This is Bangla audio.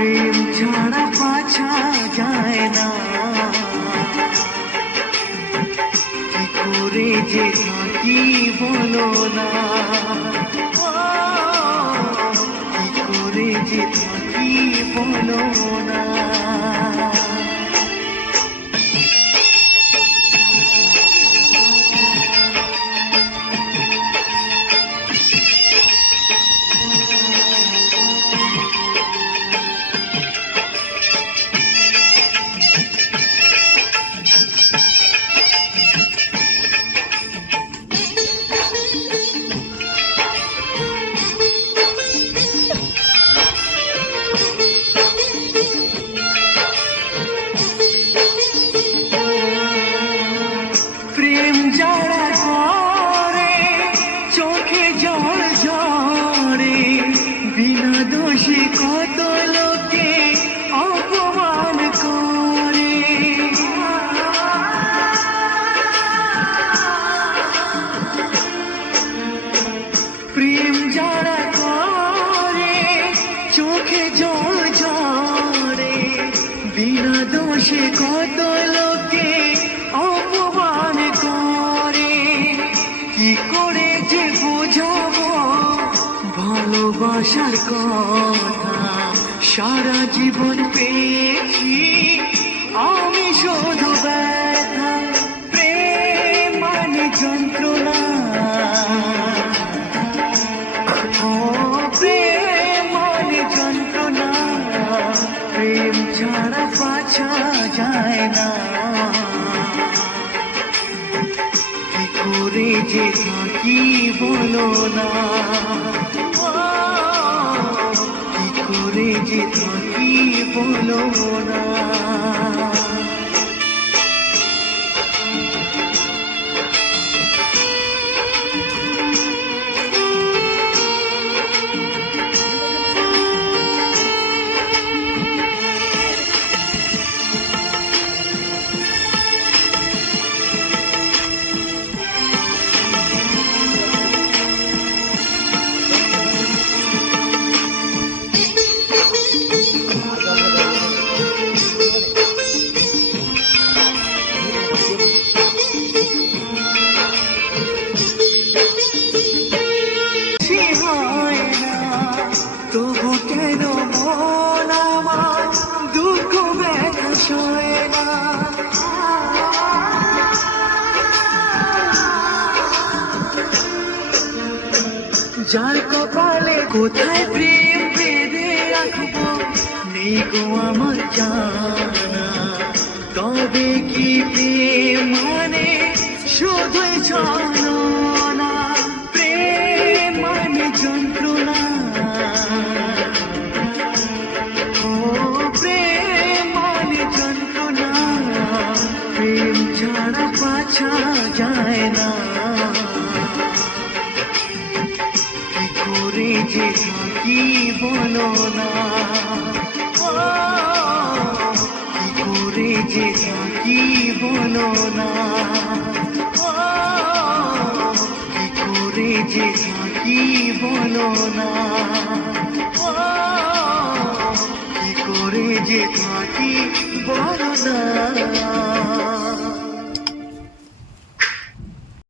প্রেম ছাড়া বাঁচা যায় না, কি করে যে থাকি বলো না, কি করে যে থাকি বলো না। প্রেম যারা করে চোখে জল ঝরে, বিনা দোষে কত লোকে অপমান করে। প্রেম যারা করে চোখে জল ঝরে, বিনা দোষে কত লোকে অপমান করে। কি করে যে বোঝাবো ভালোবাসার কথা, সারা জীবন পেয়েছি আমি শুধু ব্যথা। প্রেম মানে যন্ত্রণা, ও প্রেম মানে যন্ত্রণা, প্রেম ছাড়া বাঁচা যায় না, কি করে যে থাকি বলো না, কি করে যে থাকি বলো না। তবু কেন মন আমার দুঃখ ব্যথা সয় না, যার কপালে কোথায় প্রেম বেঁধে রাখবো নেই গো আমার জানা। তবে কি প্রেম মানে শুধুই ছলনা, প্রেম মানে যন্ত্রণা, ও প্রেম মানে যন্ত্রণা, প্রেম ছাড়া বাঁচা যায় না, কি করে যে থাকি বলো না, কি করে যে থাকি বলো না, কি করে যে থাকি বলো না, কি করে যে থাকি বলো না।